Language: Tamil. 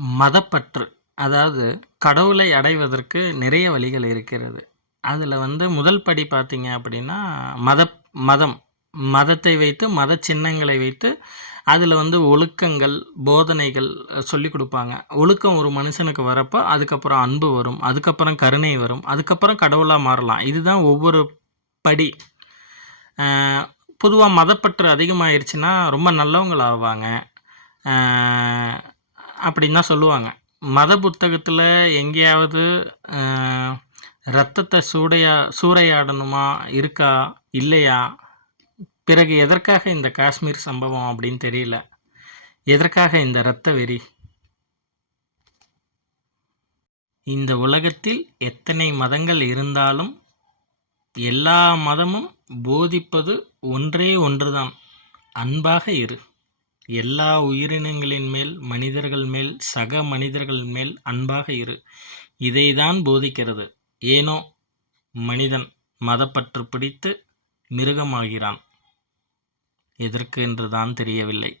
மதப்பற்று அதாவது கடவுளை அடைவதற்கு நிறைய வழிகள் இருக்கிறது. அதில் வந்து முதல் படி பார்த்தீங்க அப்படின்னா, மதப் மதம். மதத்தை வைத்து, மத சின்னங்களை வைத்து, அதில் வந்து ஒழுக்கங்கள், போதனைகள் சொல்லிக் கொடுப்பாங்க ஒழுக்கம் ஒரு மனுஷனுக்கு வரப்போ, அதுக்கப்புறம் அன்பு வரும். அதுக்கப்புறம் கருணை வரும். அதுக்கப்புறம் கடவுளாக மாறலாம். இதுதான் ஒவ்வொரு படி. பொதுவாக மதப்பற்று அதிகமாகிருச்சுன்னா ரொம்ப நல்லவங்களாவாங்க அ அப்படின்னு தான் சொல்லுவாங்க. மத புத்தகத்தில் எங்கேயாவது ரத்தத்தை சூடையா சூறையாடணுமா? இருக்கா? இல்லையா? பிறகு எதற்காக இந்த காஷ்மீர் சம்பவம் அப்படின்னு தெரியல. எதற்காக இந்த இரத்த வெறி? இந்த உலகத்தில் எத்தனை மதங்கள் இருந்தாலும், எல்லா மதமும் போதிப்பது ஒன்றே ஒன்றுதான். அன்பாக இரு. எல்லா உயிரினங்களின் மேல், மனிதர்கள் மேல், சக மனிதர்கள் மேல் அன்பாக இரு. இதை தான் போதிக்கிறது. ஏனோ மனிதன் மதப்பற்று பிடித்து மிருகமாகிறான். எதற்கு என்று தான் தெரியவில்லை.